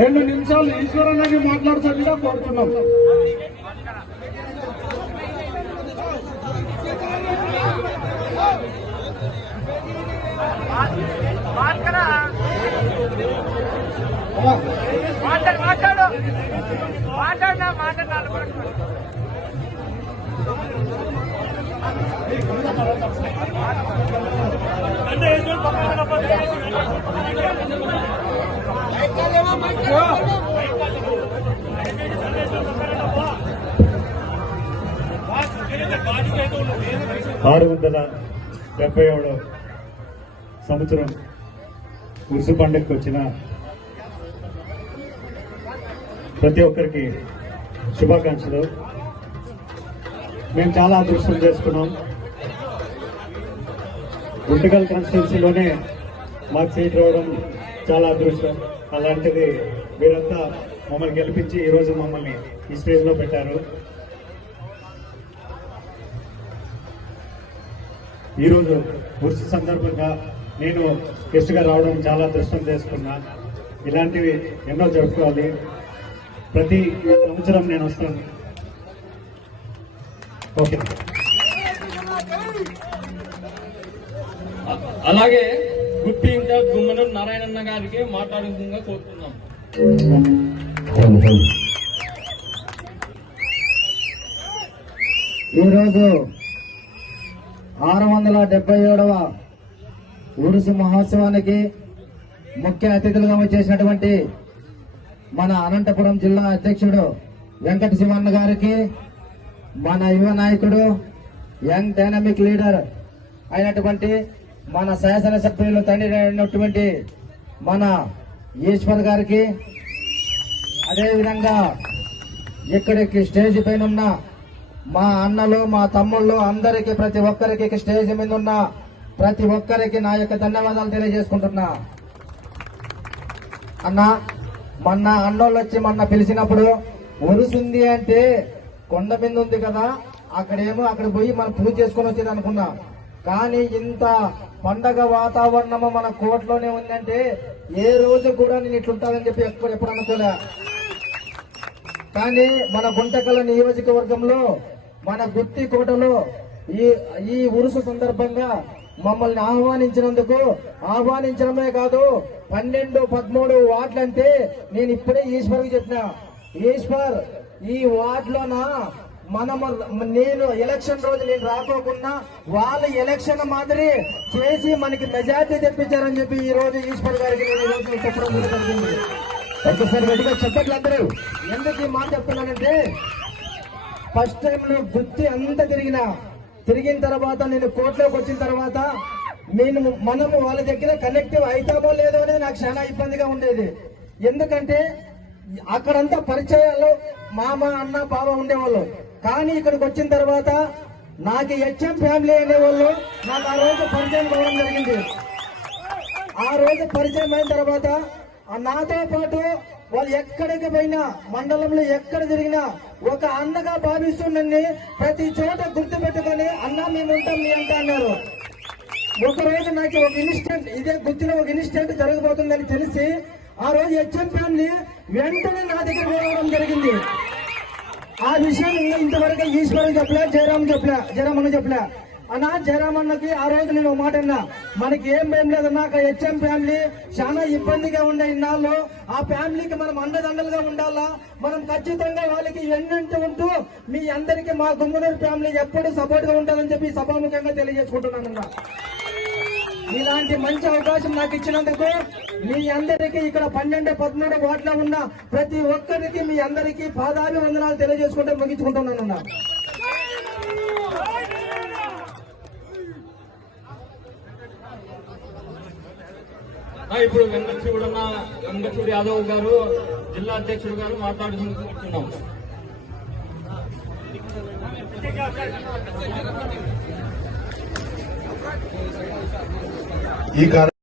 రెండు నిమిషాలు ఈశ్వరన్నకి మాట్లాడుతుందిగా కోరుతున్నాం మాట్లాడు మాట్లాడు మాట్లాడినా అంటే ఆరు వందల డెబ్బై ఏడు సంవత్సరం ఉరుసు పండుగకు వచ్చిన ప్రతి ఒక్కరికి శుభాకాంక్షలు. మేము చాలా అదృష్టం చేసుకున్నాం. గుంటకల్ కాన్స్టిట్యున్సీలోనే మాకు సీట్ రావడం చాలా అదృష్టం. అలాంటిది మీరంతా మమ్మల్ని గెలిపించి ఈరోజు మమ్మల్ని ఈ స్టేజ్లో పెట్టారు. ఈరోజు ఉరుసు సందర్భంగా నేను గెస్ట్గా రావడం చాలా అదృష్టం చేసుకున్నా. ఇలాంటివి ఎన్నో జరుపుకోవాలి. ప్రతి సంవత్సరం నేను వస్తాను. ఓకే. అలాగే గుత్తి ఇన్ఛార్జ్ గుమ్మనం నారాయణన్న గారికి మాట్లాడుతుందిగా కోరుతున్నాం ఈరోజు ఆరు వందల డెబ్బై ఏడవ ఉరుసు మహోత్సవానికి ముఖ్య అతిథులుగా వచ్చేసినటువంటి మన అనంతపురం జిల్లా అధ్యక్షుడు వెంకట శివన్న గారికి మన యువ నాయకుడు యంగ్ డైనమిక్ లీడర్ అయినటువంటి మన శాసనసభ్యులు తండ్రి అయినటువంటి మన ఈశ్వర్ గారికి అదేవిధంగా ఇక్కడికి స్టేజ్ పైన ఉన్న మా అన్నలు మా తమ్ముళ్ళు అందరికీ ప్రతి ఒక్కరికి స్టేజ్ మీద ఉన్న ప్రతి ఒక్కరికి నా యొక్క ధన్యవాదాలు తెలియజేసుకుంటున్నా. అన్న మొన్న అన్నోళ్ళు వచ్చి మొన్న పిలిచినప్పుడు ఒరుసుంది అంటే కొండ మీద ఉంది కదా అక్కడేమో అక్కడ పోయి మనం పూజ చేసుకొని వచ్చేది అనుకున్నా. కానీ ఇంత పండగ వాతావరణము మన కోట్లోనే ఉందంటే ఏ రోజు కూడా నేను ఇట్లుంటానని చెప్పి ఎప్పుడు ఎప్పుడు అనుకోలే. కానీ మన గుంటకల నియోజకవర్గంలో మన గుత్తి కోటలో ఈ ఈ ఉరుసు సందర్భంగా మమ్మల్ని ఆహ్వానించినందుకు ఆహ్వానించడమే కాదు పన్నెండు పదమూడు వార్డులంటే నేను ఇప్పుడే ఈశ్వర్కి చెప్పిన ఈశ్వర్ ఈ వార్డులోన మనము నేను ఎలక్షన్ రోజు నేను రాకోకుండా వాళ్ళ ఎలక్షన్ మాదిరి చేసి మనకి మెజార్టీ తెప్పించారని చెప్పి ఈ రోజు ఈశ్వర్ గారికి నేను చెప్పడం జరిగింది. ఒకసారి గట్టిగా చెప్పట్లు అందరూ. ఎందుకు ఈ మాట చెప్తున్నానంటే ఫస్ట్ టైం లో గుత్తి అంతా తిరిగిన తిరిగిన తర్వాత నేను కోర్టులోకి వచ్చిన తర్వాత నేను మనము వాళ్ళ దగ్గర కనెక్టివ్ అవుతామో లేదో అనేది నాకు చాలా ఇబ్బందిగా ఉండేది. ఎందుకంటే అక్కడంతా పరిచయాలు మామ అన్న బావ ఉండేవాళ్ళు. కానీ ఇక్కడికి వచ్చిన తర్వాత నాకు హెచ్ఎం ఫ్యామిలీ అనేవాళ్ళు నాకు ఆ రోజు పరిచయం కావడం జరిగింది. ఆ రోజు పరిచయం అయిన తర్వాత నాతో పాటు వాళ్ళు ఎక్కడికి పోయినా మండలంలో ఎక్కడ తిరిగినా ఒక అన్నగా భావిస్తుండండి ప్రతి చోట గుర్తు పెట్టుకొని అన్న మేము ఉంటాం మీ అంట అన్నారు. ఒక రోజు నాకు ఒక ఇన్సిడెంట్ ఇదే గుర్తులో ఒక ఇన్సిడెంట్ జరగబోతుందని తెలిసి ఆ రోజు హెచ్ఎం వెంటనే నా దగ్గర రావడం జరిగింది. ఆ విషయం ఇంతవరకు ఈశ్వరం చెప్పలే జయరామ్ చెప్పలే అని చెప్పలే. అన్నా జయరామన్నకి ఆ రోజు నేను ఒక మాట అన్నా. మనకి ఏం ఏం లేదన్నా అక్కడ హెచ్ఎం ఫ్యామిలీ చాలా ఇబ్బందిగా ఉండే ఇన్నాళ్ళు. ఆ ఫ్యామిలీకి మనం అండదండలుగా ఉండాలా? మనం ఖచ్చితంగా వాళ్ళకి ఎన్నంటూ ఉంటూ మీ అందరికీ మా గుమ్మనూరు ఫ్యామిలీ ఎప్పుడు సపోర్ట్గా ఉంటుందని చెప్పి సభాముఖంగా తెలియజేసుకుంటున్నానన్నా ఇలాంటి మంచి అవకాశం నాకు ఇచ్చినందుకు మీ అందరికీ ఇక్కడ పన్నెండు పదమూడు వార్డులో ఉన్న ప్రతి ఒక్కరికి మీ అందరికీ పాదాభివందనాలు తెలియజేసుకుంటూ ముగించుకుంటున్నానన్నా ఆ, ఇప్పుడు వెంకటశివుడు అన్న వెంకటశివుడు యాదవ్ గారు జిల్లా అధ్యక్షుడు గారు మాట్లాడుతుందిగా ఈ కారణం